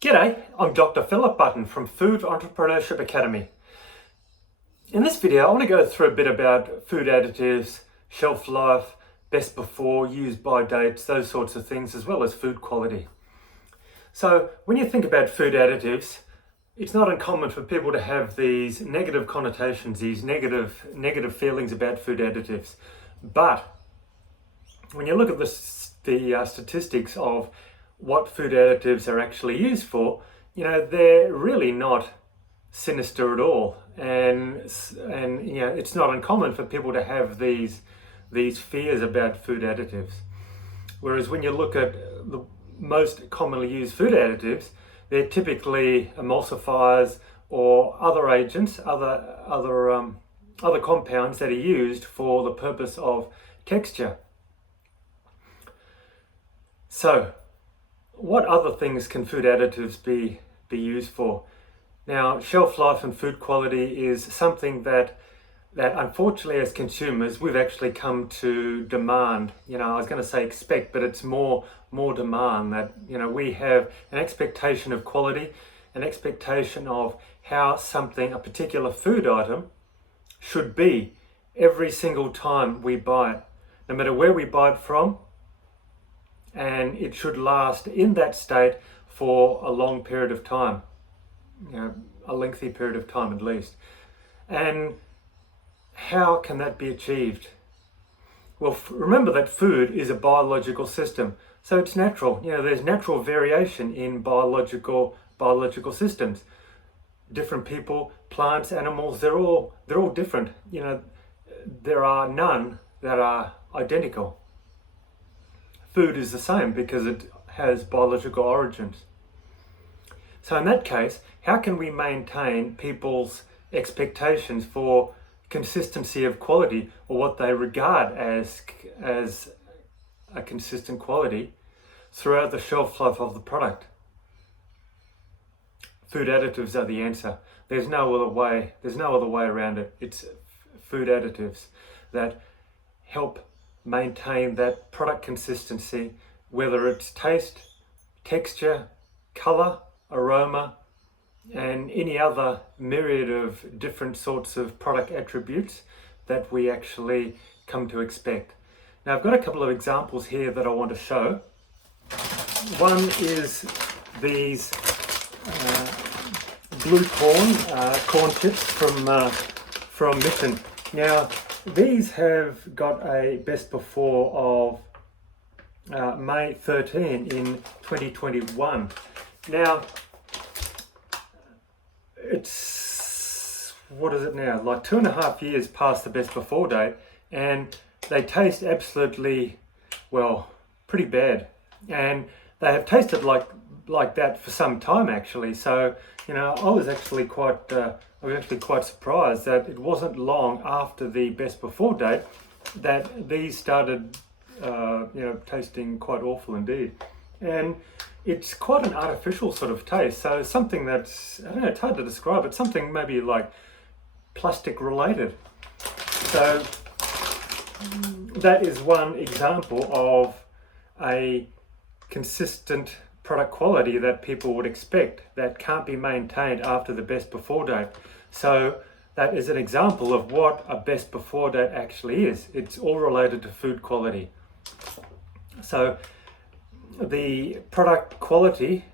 G'day, I'm Dr. Philip Button from Food Entrepreneurship Academy. In this video, I want to go through a bit about food additives, shelf life, best before, use by dates, those sorts of things, as well as food quality. So when you think about food additives, it's not uncommon for people to have these negative connotations, these negative feelings about food additives. But when you look at the statistics of what food additives are actually used for, they're really not sinister at all, and it's not uncommon for people to have these fears about food additives. Whereas when you look at the most commonly used food additives, they're typically emulsifiers or other agents, other compounds that are used for the purpose of texture. So what other things can food additives be used for? Now, shelf life and food quality is something that unfortunately as consumers we've actually come to demand. I was going to say expect, but it's more demand that, we have an expectation of quality, an expectation of how something, a particular food item, should be every single time we buy it, no matter where we buy it from. And it should last in that state for a long period of time, a lengthy period of time at least. And how can that be achieved? Well, remember that food is a biological system, so it's natural. There's natural variation in biological systems. Different people, plants, animals, they're all different. There are none that are identical. Food is the same because it has biological origins. So in that case, how can we maintain people's expectations for consistency of quality, or what they regard as a consistent quality throughout the shelf life of the product? Food additives are the answer. There's no other way around it. It's food additives that help maintain that product consistency, whether it's taste, texture, color, aroma, and any other myriad of different sorts of product attributes that we actually come to expect. Now, I've got a couple of examples here that I want to show. One is these blue corn chips from Mission. Now, these have got a best before of May 13 in 2021. Now, it's, what is it now? Like 2.5 years past the best before date, and they taste absolutely, well, pretty bad. And they have tasted like that for some time actually. So, I was actually quite surprised that it wasn't long after the best before date that these started, tasting quite awful indeed. And it's quite an artificial sort of taste. So something that's, I don't know, it's hard to describe. It's something maybe like plastic related. So that is one example of a consistent product quality that people would expect that can't be maintained after the best before date. So that is an example of what a best before date actually is. It's all related to food quality. So the product quality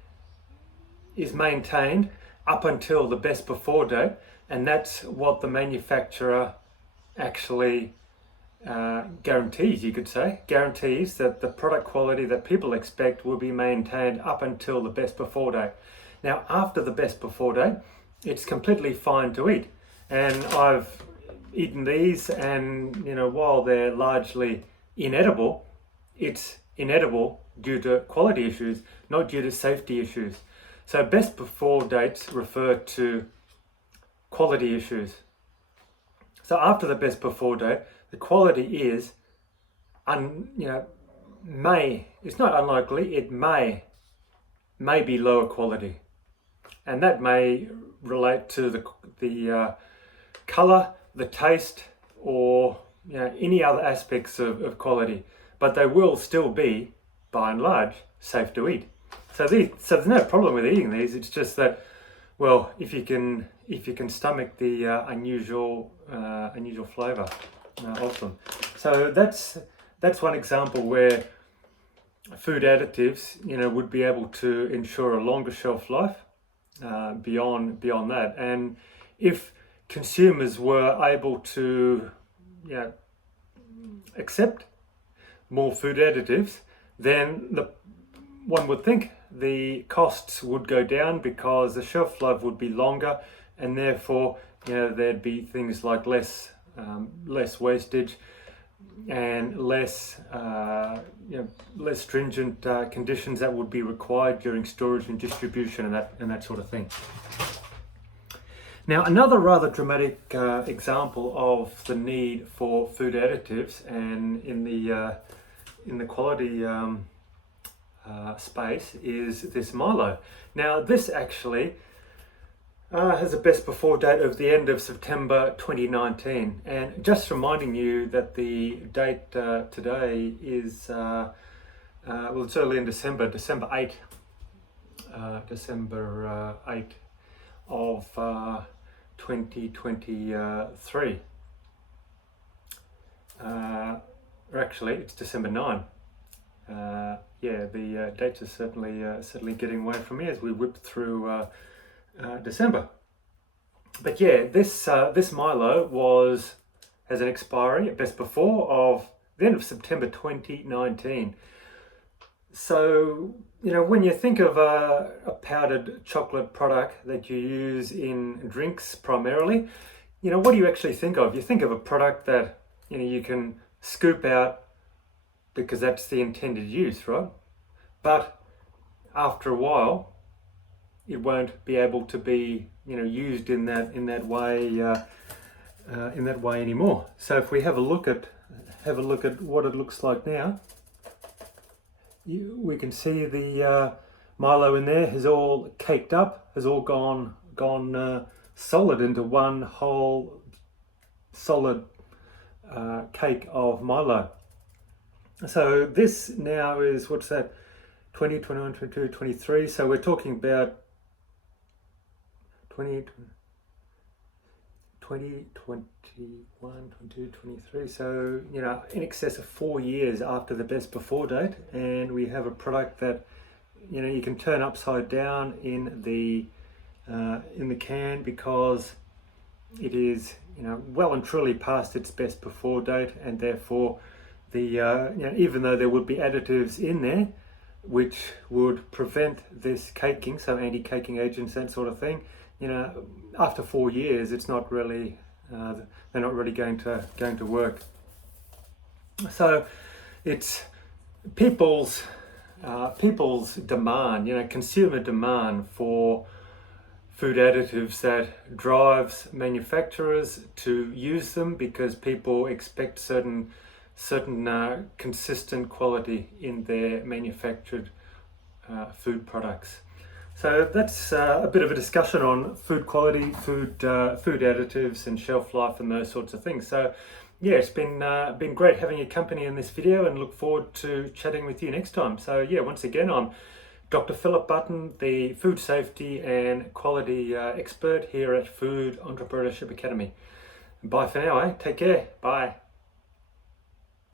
is maintained up until the best before date, and that's what the manufacturer actually guarantees, you could say, guarantees that the product quality that people expect will be maintained up until the best before date. Now, after the best before date, it's completely fine to eat. And I've eaten these, and while they're largely inedible, it's inedible due to quality issues, not due to safety issues. So best before dates refer to quality issues. So after the best before date, the quality is, it's not unlikely, it may be lower quality. And that may relate to the color, the taste, or any other aspects of quality. But they will still be, by and large, safe to eat. So there's no problem with eating these. It's just that, well, if you can stomach the unusual flavour of them. So that's one example where food additives, would be able to ensure a longer shelf life beyond that. And if consumers were able to, accept more food additives, then one would think the costs would go down because the shelf life would be longer, and therefore, there'd be things like less wastage and less stringent conditions that would be required during storage and distribution and that sort of thing. Now, another rather dramatic example of the need for food additives, and in the quality space, is this Milo. Now, this actually has a best before date of the end of September 2019, and just reminding you that the date today is it's early in December 8th, December 8th of 2023. Or actually, it's December 9. The dates are certainly getting away from me as we whip through December. But this Milo has an expiry at best before of the end of September 2019. So, when you think of a powdered chocolate product that you use in drinks primarily, what do you actually think of? You think of a product that, you can scoop out because that's the intended use, right? But after a while, it won't be able to be, used in that way anymore. So if we have a look at what it looks like now, we can see the Milo in there has all caked up, has all gone solid into one whole solid cake of Milo. So this now is, what's that, 20, 21, 22, 23. So we're talking about 20, 21, 22, 23. So, in excess of 4 years after the best before date. And we have a product that, you can turn upside down in the can because it is, well and truly past its best before date, and therefore even though there would be additives in there which would prevent this caking, so anti-caking agents, that sort of thing, after 4 years, it's not really they're not really going to work. So it's people's demand, consumer demand for food additives that drives manufacturers to use them because people expect certain consistent quality in their manufactured food products. So that's a bit of a discussion on food quality, food additives, and shelf life, and those sorts of things. So it's been great having your company in this video, and look forward to chatting with you next time. So once again, I'm Dr. Philip Button, the food safety and quality expert here at Food Entrepreneurship Academy. Bye for now, Take care. Bye.